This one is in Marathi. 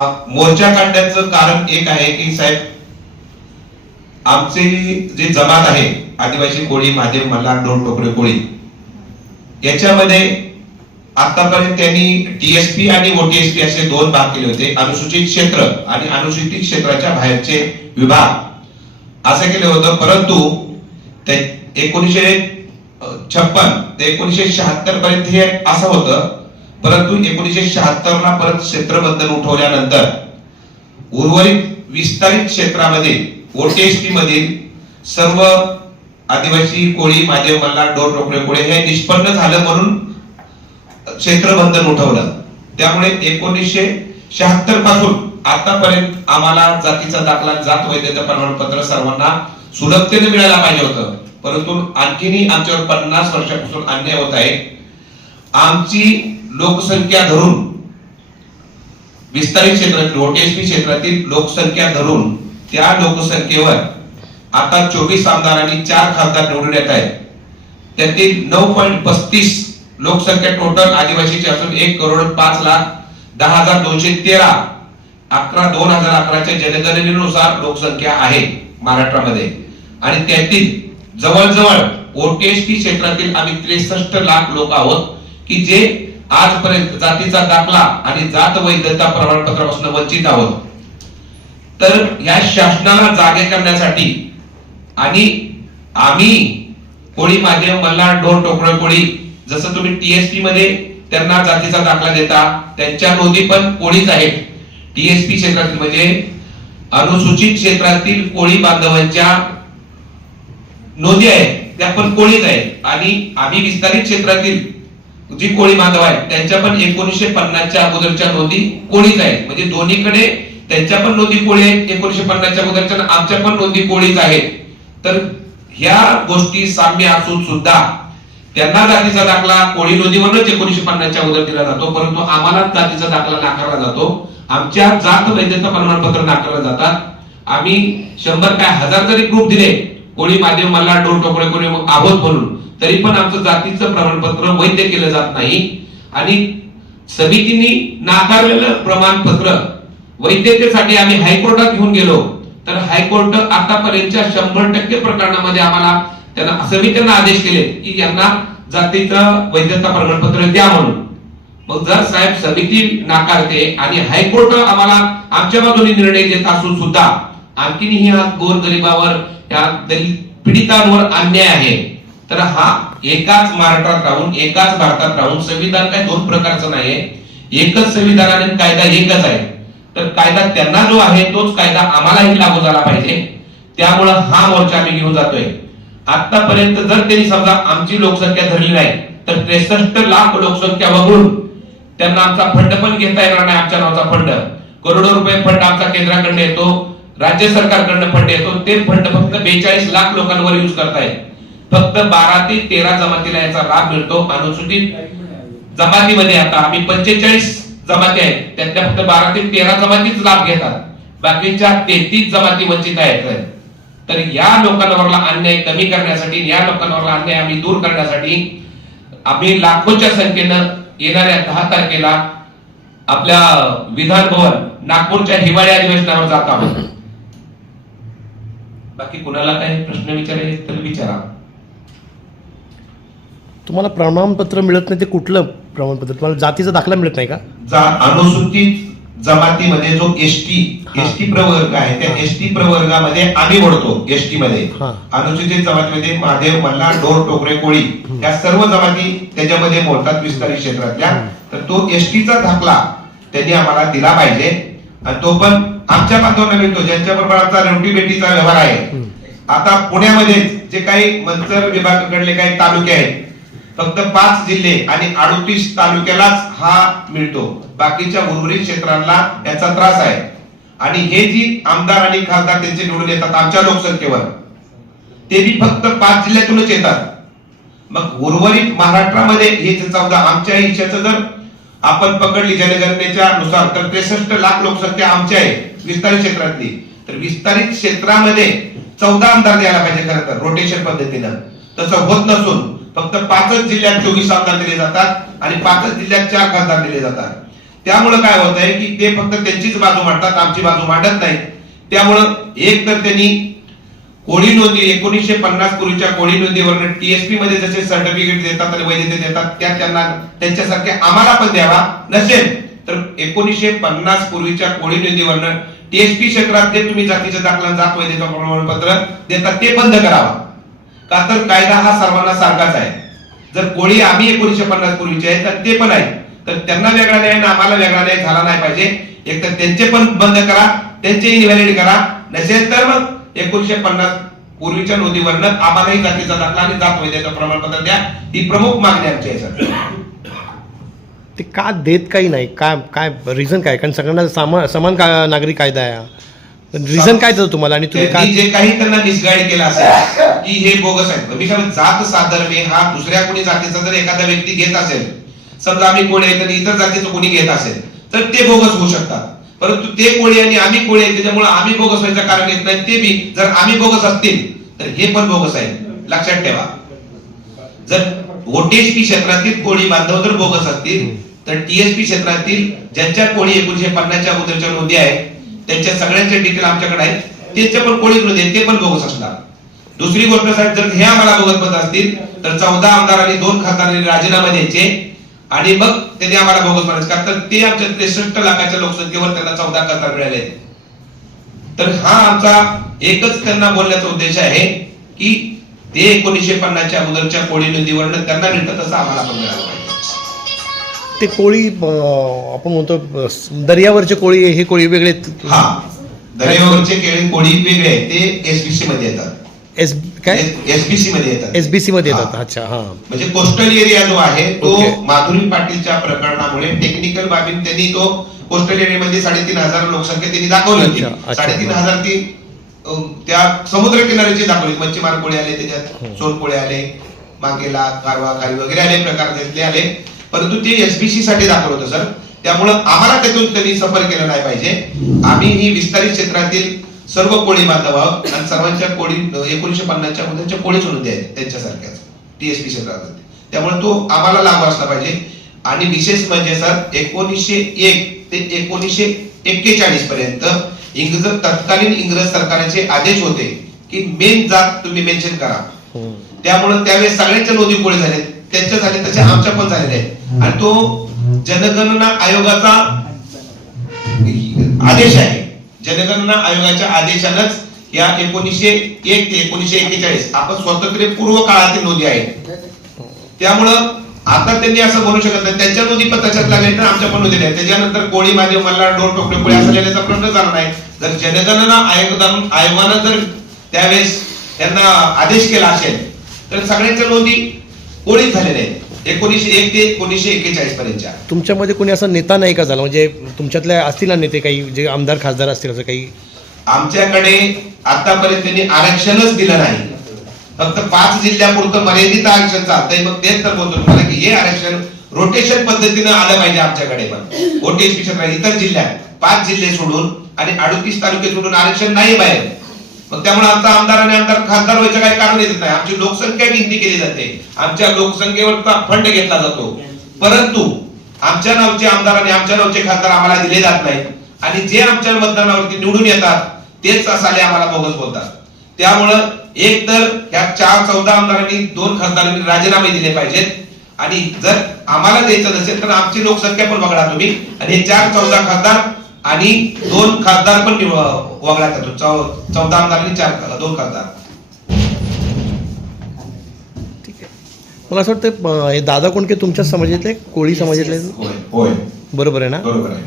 मोर्चा काढण्याचं कारण एक आहे की साहेब, आमचे जे जमात आहे आदिवासी कोळी, महादेव, मल्हार, ढोल, टोकरे, कोळी, याच्यामध्ये आतापर्यंत त्यांनी टीएसपी आणि ओटीएसपी असे दोन भाग केले होते. अनुसूचित क्षेत्र आणि अनुसूचित क्षेत्राच्या बाहेरचे विभाग असं केलं होतं. परंतु 1956 ते 1976 पर्यंत हे असं होतं. परंतु 1976 ला परत क्षेत्रबंधन उठवल्यानंतर उर्वरित विस्तारित क्षेत्रामध्ये ओटीएसपी मधील सर्व आदिवासी कोळी, महादेव, मल्हार, ढोल, टोकरे, कोळी हे निष्पन्न झालं म्हणून क्षेत्रबंधन उठवलं. त्यामुळे 1976 पासून आतापर्यंत आम्हाला जातीचा दाखला, जात वैधता प्रमाणपत्र सर्वांना सुलभतेने मिळायला पाहिजे होतं. परंतु आणखीनही आमच्यावर 50 वर्षापासून अन्याय होत आहे. आमची लोकसंख्या धरून विस्तारित क्षेत्रातील ओटीएसपी क्षेत्रातील लोकसंख्या धरून त्या लोकसंख्येवर आता 24 आमदार आणि 4 खासदार निवडून येत आहेत. त्यातील 9.35 लोकसंख्या टोटल आदिवासीची असून 1,05,10,213 2011च्या जनगणनेनुसार लोकसंख्या आहे महाराष्ट्रामध्ये. आणि त्यातील जवळजवळ ओटीएसपी क्षेत्रातील आम्ही 63 लाख लोक आहोत की जे आजपर्यंत जातीचा दाखला आणि जात वैधता प्रमाणपत्रापासून वंचित आहोत. तर या शासनाला जागे करण्यासाठी आणि आम्ही कोळी, महादेव, मल्हार, ढोल, टोकरे, कोळी, जसं तुम्ही टीएसपी मध्ये त्यांना जातीचा दाखला देता, त्यांच्या नोंदी पण कोळीच आहेत. टीएसपी क्षेत्रातील म्हणजे अनुसूचित क्षेत्रातील कोळी बांधवांच्या नोंदी आहेत त्या पण कोळीच आहेत. आणि आम्ही विस्तारित क्षेत्रातील जी कोळी बांधव आहेत त्यांच्या पण 1950च्या अगोदरच्या नोंदी कोळीच आहेत. म्हणजे दोन्हीकडे त्यांच्या पण नोंदी कोळी आहेत 1950च्या अगोदरच्या, आमच्या पण नोंदी कोळीच आहेत. तर ह्या गोष्टी साम्य असून सुद्धा त्यांना जातीचा दाखला कोळी नोंदीवरूनच 1950च्या अगोदर दिला जातो, परंतु आम्हाला जातीचा दाखला नाकारला जातो. आमच्या जात वैधता प्रमाणपत्र नाकारलं जातात. आम्ही 100 काय 1000 जरी ग्रुप दिले कोळी, महादेव, मल्हार, ढोल, टोकरे, कोळी आहोत म्हणून, तरी पण आमचं जातीचं प्रमाणपत्र वैध केलं जात नाही. आणि समितीने नाकारलेलं प्रमाणपत्र वैधतेसाठी आम्ही हायकोर्टात घेऊन गेलो तर हायकोर्ट आतापर्यंतच्या 100% प्रकरणामध्ये आम्हाला त्यांना समितीने आदेश केले की यांना जातीचं वैधता प्रमाणपत्र द्या म्हणून. मग जर साहेब समिती नाकारते आणि हायकोर्ट आम्हाला आमच्या बाजूने निर्णय देत असून सुद्धा आणखीनही हा गोरगरिबावर, या दलित पीडितांवर अन्याय आहे. तर हा एकाच महाराष्ट्रात राहून, एकाच भारतात राहून, संविधान काय दोन प्रकारचं नाहीये, एकच संविधान आणि कायदा एकच आहे. तर कायदा त्यांना जो आहे तोच कायदा आम्हालाही लागू झाला पाहिजे. त्यामुळे हा मोर्चा आम्ही घेऊन जातोय. आतापर्यंत जर त्यांनी समजा आमची लोकसंख्या धरली नाही तर 63 लाख लोकसंख्या वगळून त्यांना आमचा फंड पण घेता येणार नाही. आमच्या नावाचा फंड, करोडो रुपये फंड आमचा केंद्राकडनं येतो, राज्य सरकारकडनं फंड येतो. ते फंड फक्त 42 लाख लोकांवर युज करतायत. फक्त 12 ते 13 जमातीला याचा लाभ मिळतो. अनुसूचित जमातीमध्ये आता आम्ही 45 जमाती आहेत, त्यातल्या फक्त 12 ते 13 जमातीच लाभ घेतात, बाकीच्या 33 जमाती वंचित आहेत. तर या लोकांवरला अन्याय कमी करण्यासाठी, या लोकांवरला अन्याय आम्ही दूर करण्यासाठी आम्ही लाखोच्या संख्येनं येणाऱ्या 10 तारखेला आपल्या विधान भवन नागपूरच्या हिवाळी अधिवेशनावर जात आहोत. बाकी कुणाला काही प्रश्न विचारायचे तर विचारा. तुम्हाला प्रमाणपत्र मिळत नाही ते कुठलं प्रमाणपत्र? तुम्हाला जातीचा दाखला मिळत नाही का? अनुसूचित जमातीमध्ये जो एसटी प्रवर्ग आहे त्या एसटी प्रवर्गामध्ये आम्ही मोडतो. एसटी मध्ये अनुसूचित जमातीमध्ये महादेव, मल्हार, ढोल, टोकरे, कोळी या सर्व जमाती त्याच्यामध्ये मोडतात विस्तारित क्षेत्रातल्या. तर तो एसटीचा दाखला त्यांनी आम्हाला दिला पाहिजे आणि तो पण आमच्या बांधवांना मिळतो ज्यांच्याबरोबर आमचा रोटी बेटीचा व्यवहार आहे. आता पुण्यामध्ये जे काही मंचर विभागाकडले काही तालुके आहेत, फक्त 5 जिल्हे आणि 38 तालुक्यालाच हा मिळतो. बाकीच्या उर्वरित क्षेत्रांना याचा त्रास आहे. आणि हे जी आमदार आणि खासदार त्यांचे निवडून येतात आमच्या लोकसंख्येवर, ते बी फक्त 5 जिल्ह्यातूनच येतात. मग उर्वरित महाराष्ट्रामध्ये हे 14 आमच्या हिश्श्याचं जर आपण पकडली जनगणनेच्या नुसार तर 63 लाख लोकसंख्या आमची आहे विस्तारित क्षेत्रातली. तर विस्तारित क्षेत्रामध्ये 14 आमदार द्यायला पाहिजे खरं तर रोटेशन पद्धतीनं. तसं होत नसून फक्त 5 जिल्ह्यात 24 आमदार दिले जातात आणि 5 जिल्ह्यात 4 खासदार दिले जातात. त्यामुळं काय होत आहे की ते फक्त त्यांचीच बाजू मांडतात, आमची बाजू मांडत नाही. त्यामुळं एक तर त्यांनी कोळी नोंदी 1950 पूर्वीच्या कोळी नोंदीवरनं टीएसपी मध्ये जसे सर्टिफिकेट देतात आणि वैधता देतात त्या त्यांना त्यांच्यासारखे आम्हाला पण द्यावा. नसेल तर 1950 पूर्वीच्या कोळी नोंदीवरनं टीएसपी क्षेत्रात जे तुम्ही जातीच्या दाखला जात वैधता प्रमाणपत्र देतात ते बंद करावा. का तर कायदा हा सर्वांना सारखाच आहे. जर कोळी आम्ही 1950 पूर्वीचे आहे तर ते पण आहे, तर त्यांना वेगळा न्याय आणि आम्हाला वेगळा न्याय झाला नाही पाहिजे. एक तर त्यांचे पण बंद करा, त्यांचे इनव्हॅलिड करा. नसेल तर मग 1950 पूर्वीच्या नोंदीवरनं आम्हालाही जातीचा दाखला आणि जात वैधता प्रमाणपत्र द्या, ही प्रमुख मागणी आमची आहे सर. ते का देत काही नाही, काय काय रिझन काय? कारण सगळ्यांना समान नागरी कायदा आहे, रिझन काय देतो तुम्हाला? आणि तुम्ही त्यांनी जे काही त्यांना मिसगाईड केलं असेल की हे बोगस आहे. मी सांगतो, जात साधर्म्य हा दुसऱ्या कोणी जातीचा जर एखादा व्यक्ती घेत असेल, समजा आम्ही कोळी आहे तर इतर जातीचं कोणी घेत असेल तर ते बोगस होऊ शकतात. परंतु ते कोळी आणि आम्ही कोळी आहे त्याच्यामुळे आम्ही बोगस व्हायचं कारण येत नाही. ते बी जर आम्ही बोगस असतील तर हे पण बोगस आहे, लक्षात ठेवा. जर ओटीएसपी क्षेत्रातील कोळी बांधव जर बोगस असतील तर टीएसपी क्षेत्रातील ज्यांच्या कोळी 1950च्या अगोदरच्या नोंदी आहेत त्यांच्या सगळ्यांचे डिटेल आमच्याकडे आहेत, त्यांच्या पण कोळी नोंदी आहेत, ते पण बोगस असणार. दुसरी गोष्ट साहेब, जर हे आम्हाला बोगस पद असतील तर 14 आमदारांनी 2 खासदारांनी राजीनामा द्यायचे आणि मग त्यांनी आम्हाला बोगस म्हणायचं. का तर ते आमच्या 63 लाखाच्या लोकसंख्येवर त्यांना 14 खासदार मिळाले. तर हा आमचा एकच त्यांना बोलण्याचा उद्देश आहे की ते 1950च्या अगोदरच्या कोळी नोंदीवरनं त्यांना मिळतं तसं आम्हाला पण मिळालं पाहिजे. ते कोळी आपण म्हणतो दर्यावरचे कोळी, हे कोळी वेगळे? हा, दर्यावरचे कोळी वेगळे आहेत, ते एसबीसी मध्ये येतात. काय एसबीसी मध्ये येतात, एसबीसी मध्ये येतात. अच्छा, हा. म्हणजे कोस्टल एरिया जो आहे तो Okay. माधुरी पाटीलच्या प्रकरणामुळे टेक्निकल बाबीने त्यांनी तो कोस्टल एरियामध्ये 3,500 लोकसंख्या त्यांनी दाखवली होती. अच्छा. 3,500 ती त्या समुद्र किनाऱ्याची दाखवली. मच्छीमार कोळी आले, त्याच्यात सोनकोळे आले, मांगेला, कारवा, खारी वगैरे आले प्रकार त्यातले आले. परंतु ते एसबीसी साठी दाखवलं होतं सर. त्यामुळं आम्हाला त्यातून त्यांनी सफर केलं नाही पाहिजे. आम्ही ही विस्तारित क्षेत्रातील सर्व कोळी बांधव आहोत आणि सर्वांच्या कोळी 1950च्या अगोदरच्या कोळीच नोंदी आहेत त्यांच्यासारख्याच टीएसपी क्षेत्रात. त्यामुळे तो आम्हाला लागू असला पाहिजे. आणि विशेष म्हणजे सर 1901 ते 1941 पर्यंत तत्कालीन इंग्रज सरकारचे आदेश होते की मेन जात तुम्ही मेन्शन करा. त्यामुळे त्यावेळेस सगळ्यांच्या नोंदी कोळी झाले, त्यांच्या झाले तसे आमच्या पण झालेले आहेत. आणि तो जनगणना आयोगाचा आदेश आहे. जनगणना आयोगाच्या आदेशानंच या 1901 ते 1941 आपण स्वातंत्र्यपूर्व काळातील नोंदी आहेत. त्यामुळं आता त्यांनी असं म्हणू शकत नाही त्यांच्या नोंदी पण त्याच्यात लागले तर आमच्या पण नोंदी नाही. त्याच्यानंतर कोळी मादेव मल्हार डोर टोकले कोळी असं लिहिण्याचा प्रश्न झाला नाही. जर जनगणना आयोगानं जर त्यावेळेस त्यांना आदेश केला असेल तर सगळ्यांच्या नोंदी कोळीच झालेल्या आहेत 1901 ते 1941 पर्यंतच्या. तुमच्यामध्ये कोणी असा नेता नाही का झाला, म्हणजे तुमच्यातल्या असतील ना नेते काही जे आमदार खासदार असतील असं काही? आमच्याकडे आतापर्यंत त्यांनी आरक्षणच दिलं नाही. फक्त 5 जिल्ह्यापुरतं मर्यादित आरक्षण चालतंय. मग तेच तर बोलतो तुम्हाला की हे आरक्षण रोटेशन पद्धतीनं आलं पाहिजे आमच्याकडे पण. ओटीएसपी क्षेत्रात इतर जिल्ह्यात 5 जिल्हे सोडून आणि 38 तालुके सोडून आरक्षण नाही बाहेर. मग त्यामुळे आमचा आमदार आणि आमदार खासदार व्हायचं काही कारण येत नाही. आमची लोकसंख्या गिनती केली जाते, आमच्या लोकसंख्येवरचा फंड घेतला जातो. परंतु आमच्या नावचे आमदार आणि आमच्या नावचे खासदार आम्हाला दिले जात नाहीत. आणि जे आमच्या मतदानावरती निवडून येतात तेच असाले आम्हाला बोगस बोलतात. त्यामुळं एक तर या 14 आमदारांनी 2 खासदारांनी राजीनामे दिले पाहिजेत. आणि जर आम्हाला द्यायचं नसेल तर आमची लोकसंख्या पण बघा तुम्ही. आणि हे 14 खासदार आणि 2 खासदार पण वगळा करतो. 14 आमदारांनी 2 खासदार. ठीक आहे. मला असं वाटतं हे दादा कोंडके तुमच्या समाजातले, कोळी समाजातले? होय, बरोबर आहे ना? बरोबर आहे.